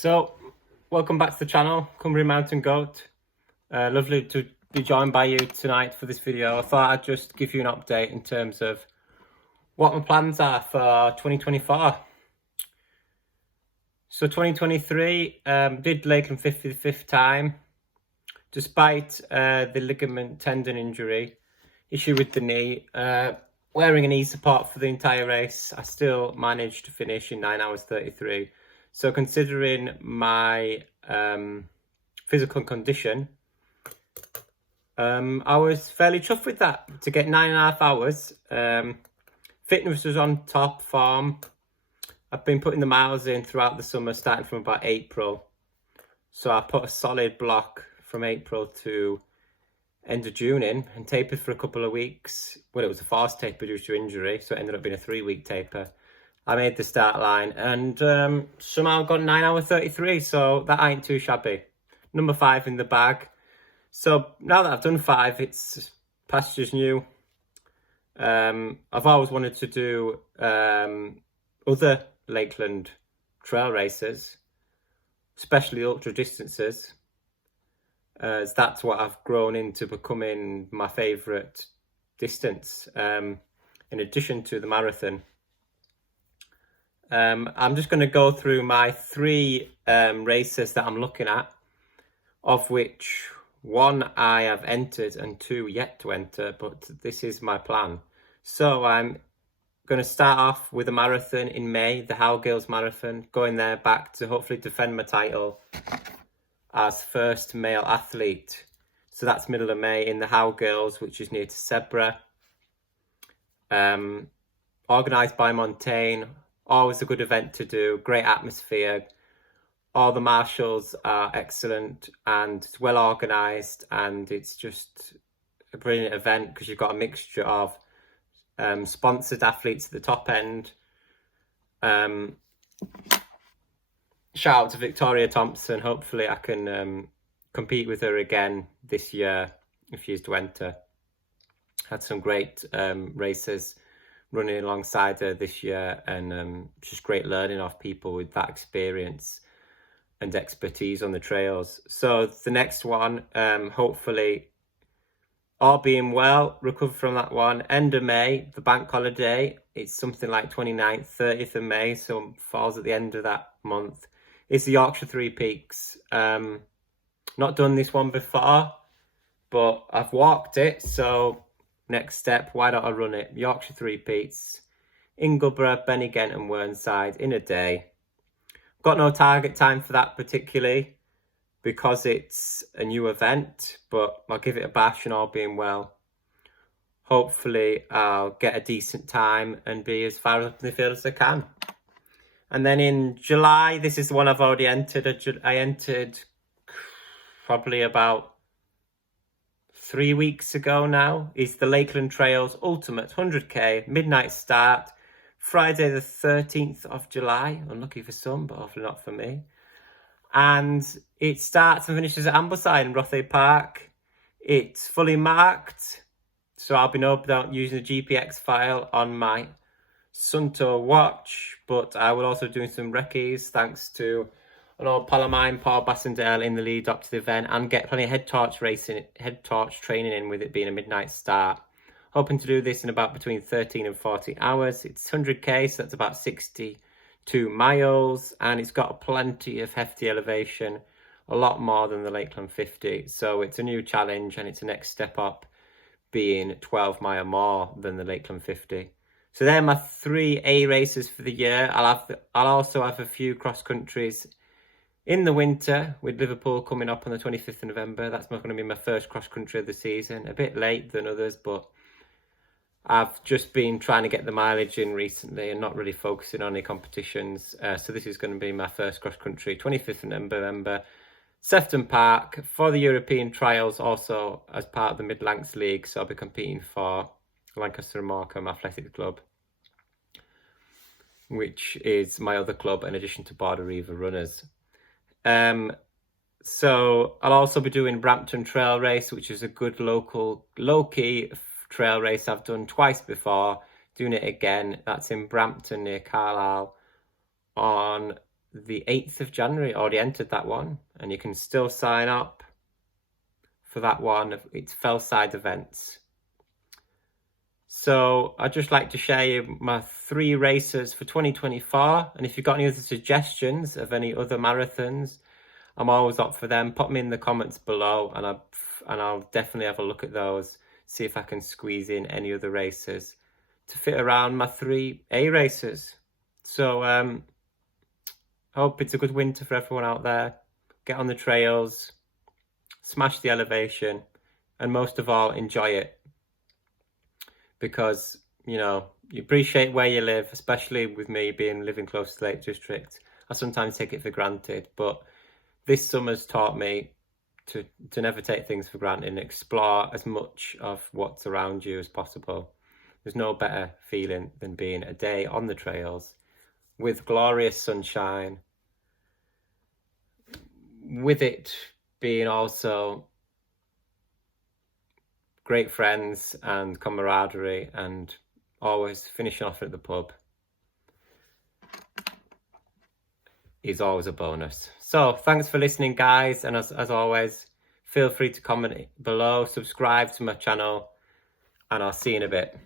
So, welcome back to the channel, Cumbrian Mountain Goat. Lovely to be joined by you tonight for this video. I thought I'd just give you an update in terms of what my plans are for 2024. So 2023, did Lakeland 50 the fifth time. Despite the ligament tendon injury, issue with the knee, wearing a knee support for the entire race, I still managed to finish in 9 hours 33. So considering my physical condition, I was fairly chuffed with that, to get 9.5 hours. Fitness was on top form. I've been putting the miles in throughout the summer, starting from about April. So I put a solid block from April to end of June in and tapered for a couple of weeks. Well, it was a fast taper due to injury, so it ended up being a 3-week taper. I made the start line and somehow got 9 hours 33, so that ain't too shabby. Number 5 in the bag. So now that I've done 5, it's pastures new. I've always wanted to do other Lakeland trail races, especially ultra distances, as that's what I've grown into becoming my favourite distance, in addition to the marathon. I'm just going to go through my 3 races that I'm looking at, of which 1 I have entered and 2 yet to enter, but this is my plan. So I'm going to start off with a marathon in May, the Howgirls Marathon, going there back to hopefully defend my title as first male athlete. So that's middle of May in the Howgirls, which is near to Sebra. Organised by Montaigne, always a good event to do, great atmosphere. All the marshals are excellent and it's well organised, and it's just a brilliant event because you've got a mixture of sponsored athletes at the top end. Shout out to Victoria Thompson. Hopefully I can compete with her again this year if she's to enter. Had some great races running alongside her this year, and just great learning off people with that experience and expertise on the trails. So the next one, hopefully all being well, recover from that one. End of May, the bank holiday, it's something like 29th, 30th of May, so falls at the end of that month. It's the Yorkshire Three Peaks. Not done this one before, but I've walked it, so next step, why don't I run it? Yorkshire Three Peaks, Ingleborough, Bennyghent and Whernside in a day. Got no target time for that particularly because it's a new event, but I'll give it a bash, and all being well, hopefully I'll get a decent time and be as far up in the field as I can. And then in July, this is the one I've already entered. I entered probably about 3 weeks ago now, is the Lakeland Trails Ultimate 100k midnight start, Friday the 13th of July. Unlucky for some, but hopefully not for me. And it starts and finishes at Ambleside in Rothay Park. It's fully marked, so I'll be no doubt using the GPX file on my Sunto watch, but I will also do some recce's thanks to an old pal of mine, Paul Bassendale, in the lead up to the event, and get plenty of head torch training in with it being a midnight start. Hoping to do this in about between 13 and 40 hours. It's 100k, so that's about 62 miles, and it's got plenty of hefty elevation, a lot more than the Lakeland 50. So it's a new challenge, and it's a next step up, being 12 mile more than the Lakeland 50. So they're my 3 A races for the year. I'll also have a few cross countries in the winter, with Liverpool coming up on the 25th of November. That's not going to be my first cross country of the season. A bit late than others, but I've just been trying to get the mileage in recently and not really focusing on any competitions. So this is going to be my first cross country, 25th of November, Sefton Park, for the European trials, also as part of the Mid-Lancs League. So I'll be competing for Lancaster and Morecambe Athletic Club, which is my other club in addition to Border Reaver Runners. So I'll also be doing Brampton Trail Race, which is a good local, low-key trail race I've done twice before. Doing it again, that's in Brampton near Carlisle on the 8th of January. Already entered that one, and you can still sign up for that one. It's Fellside Events. So I'd just like to share you my 3 races for 2024, and if you've got any other suggestions of any other marathons, I'm always up for them. Put me in the comments below, and I'll definitely have a look at those, see if I can squeeze in any other races to fit around my 3 A races. So hope it's a good winter for everyone out there. Get on the trails, smash the elevation, and most of all, enjoy it. Because, you know, you appreciate where you live, especially with me living close to the Lake District. I sometimes take it for granted, but this summer's taught me to never take things for granted and explore as much of what's around you as possible. There's no better feeling than being a day on the trails with glorious sunshine, with it being also great friends and camaraderie, and always finishing off at the pub is always a bonus. So thanks for listening, guys, and as always, feel free to comment below, subscribe to my channel, and I'll see you in a bit.